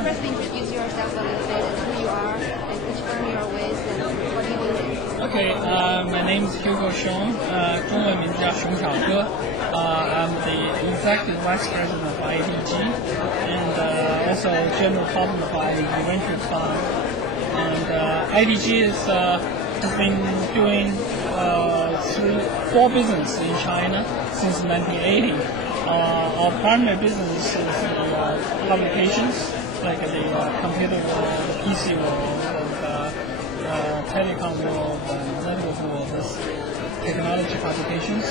you first introduce yourself a little bit and who you are and which firm you are with and what do you do? Okay, my name is Hugo Xiong. 中文名叫熊小哥. I'm the executive vice president of IDG and also general partner of IDG Ventures Fund. And IDG has been doing 4 businesses in China since 1980. Our primary business is the publications, like the computer world, the PC world, and telecom world, and network world, technology publications.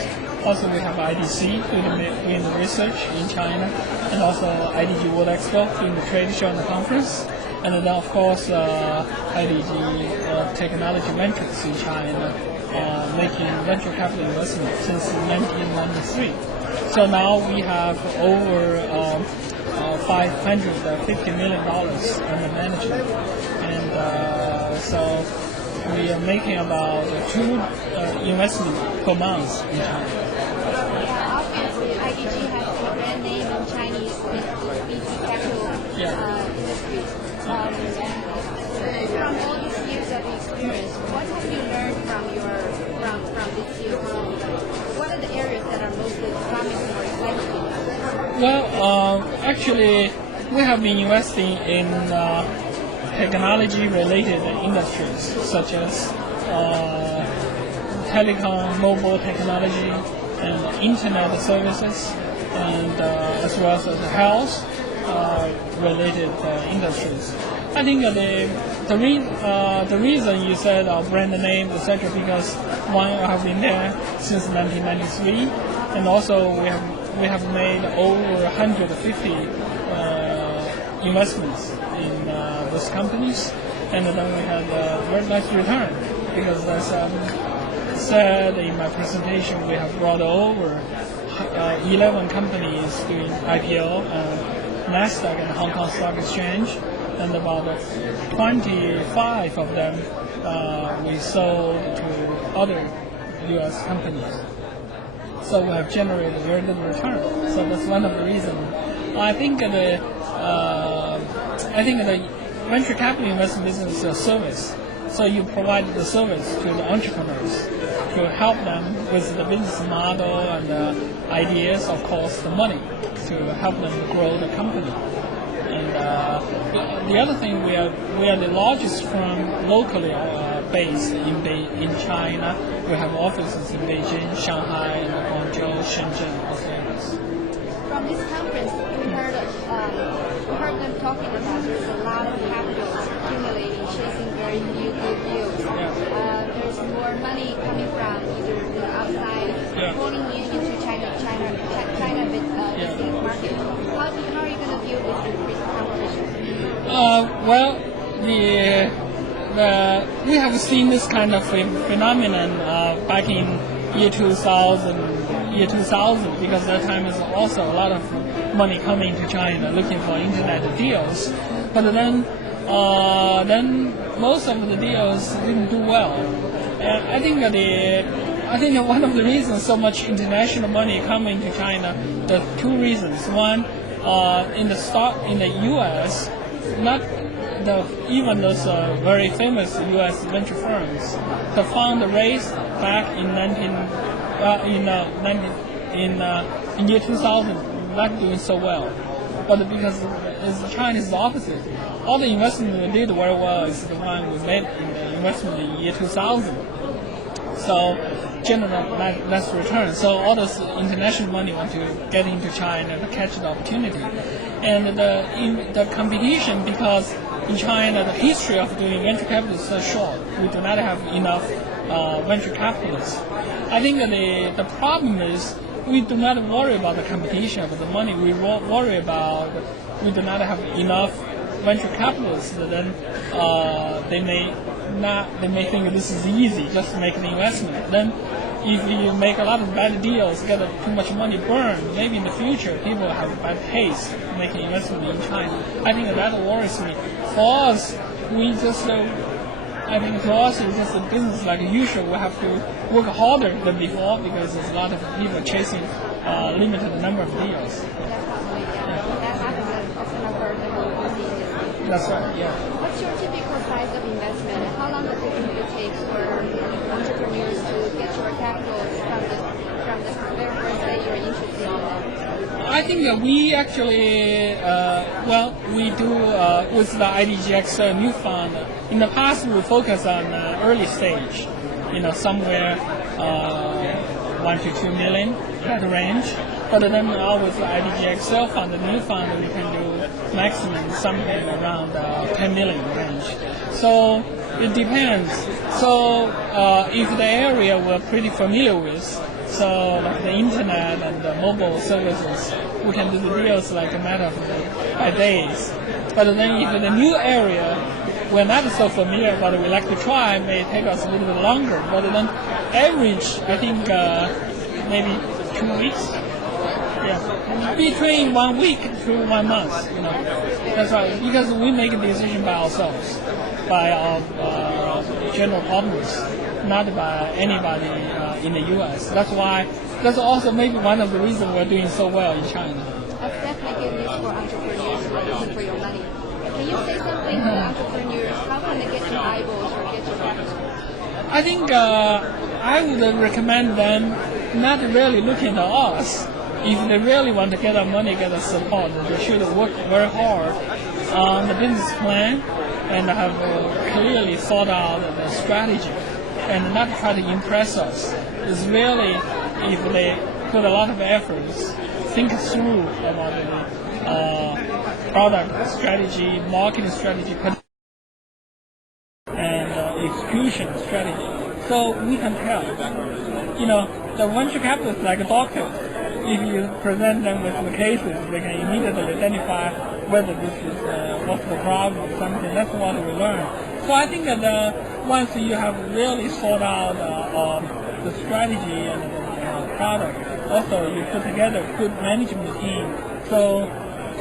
Also, we have IDC doing the research in China, and also IDG World Expo doing the trade show and the conference. And then, of course, IDG Technology Ventures in China, making venture capital investment since 1993. So now we have over $550 million under management, and so we are making about 2 investments per month in China. Obviously, IDG has a brand name in Chinese VC capital industry. From all these years of experience, what have you learned from this year? What are the areas that are most promising or exciting? Well, actually, we have been investing in technology-related industries such as telecom, mobile technology, and internet services, and as well as the health-related industries. I think the reason you said our brand name, etc., because one, I have been there since 1993, and also we have made over 150 investments in those companies, and then we had a very nice return because, as said in my presentation, we have brought over 11 companies doing IPO, Nasdaq and Hong Kong Stock Exchange, and about 25 of them we sold to other U.S. companies. So we have generated very good return. So that's one of the reasons. I think the venture capital investment business is a service. So you provide the service to the entrepreneurs to help them with the business model and the ideas, of course, the money to help them grow the company. And the other thing, we are the largest firm locally based in China. We have offices in Beijing, Shanghai, and Guangzhou, Shenzhen, Los Angeles. From this conference, we heard them talking about there's a lot of capital accumulating, chasing very new good deals. There's more money coming from either the outside, pulling into China business market. How are you going to deal with this competition? Well, we have seen this kind of phenomenon back in year 2000, because that time is also a lot of money coming to China looking for internet deals. But then most of the deals didn't do well. And I think one of the reasons so much international money coming to China, there are 2 reasons. One, in the U.S., not even those very famous U.S. venture firms, the fund raised back in year 2000, not doing so well. But because China is the opposite, all the investment we did very well is the one we made in the investment in year 2000. So generate less return. So all this international money want to get into China to catch the opportunity. And the competition, because in China the history of doing venture capital is so short, we do not have enough venture capitalists. I think the problem is we do not worry about the competition of the money. We worry about we do not have enough venture capitalists. Then they may think this is easy, just make the investment. Then if you make a lot of bad deals, get too much money burned, maybe in the future people have bad taste making investment in China. I think that worries me. For us, I think for us it's just a business like usual. We have to work harder than before because there's a lot of people chasing limited number of deals. That's probably, that happens as a number of That's right. Yeah. What's your typical size of investment? How long does it usually take for entrepreneurs to get your capital from the very first day you're interested in it? I think we actually, we do with the IDGX new fund. In the past, we focus on early stage, somewhere 1 to 2 million, that range. But then now with the IDGX fund, the new fund, we can do maximum something around 10 million range. So it depends. So if the area we're pretty familiar with, so like the internet and the mobile services, we can do the deals like a matter of days. But then if the new area we're not so familiar, but we like to try, it may take us a little bit longer. But then average, I think maybe 2 weeks. Yeah, between 1 week to 1 month. That's right. Because we make a decision by ourselves, by our general partners, not by anybody in the U.S. That's also maybe one of the reasons we're doing so well in China. That's definitely good news for entrepreneurs who are looking for your money. Can you say something to entrepreneurs? How can they get your eyeballs or get your capital? I think I would recommend them not really looking at us. If they really want to get our money, get our support, they should work very hard on the business plan and have clearly thought out the strategy and not try to impress us. It's really, if they put a lot of efforts, think through about the product strategy, marketing strategy, and execution strategy. So we can tell. The venture capital is like a doctor. If you present them with the cases, they can immediately identify whether this is what's the problem or something. That's what we learn. So I think that once you have really thought out the strategy and the product, also you put together a good management team. So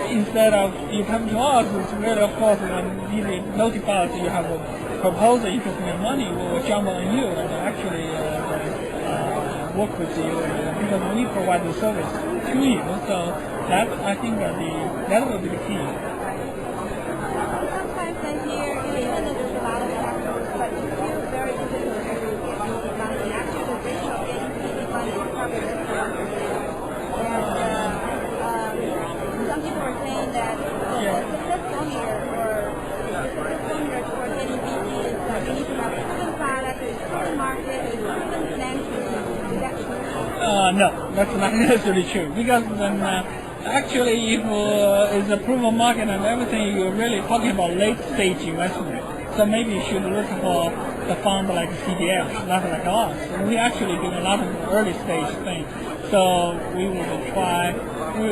instead of you come to us, it's really, of course, when you notify us you have a proposal interest in money, we will jump on you and actually work with you because we provide the service to you. So that I think that will be the key. Sometimes I hear, even though there's a lot of factors, but it's still very difficult to get easy money. Actually, the ratio of getting easy money is probably less than 1%. And some people are saying that the success formula for getting easy is that you need to have a proven product, a proven market, a proven financial. No, that's not necessarily true. Because when actually, if it's a proven market and everything, you're really talking about late stage investment. So maybe you should look for the fund like CDF, not like us. We actually do a lot of early stage things. So we will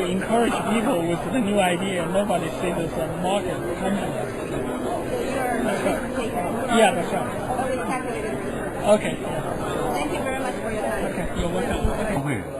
encourage people with the new idea. Nobody sees this market company. That's right. Yeah, that's right. Always calculated. Okay. Thank you very much for your time. Okay, you're welcome. Okay.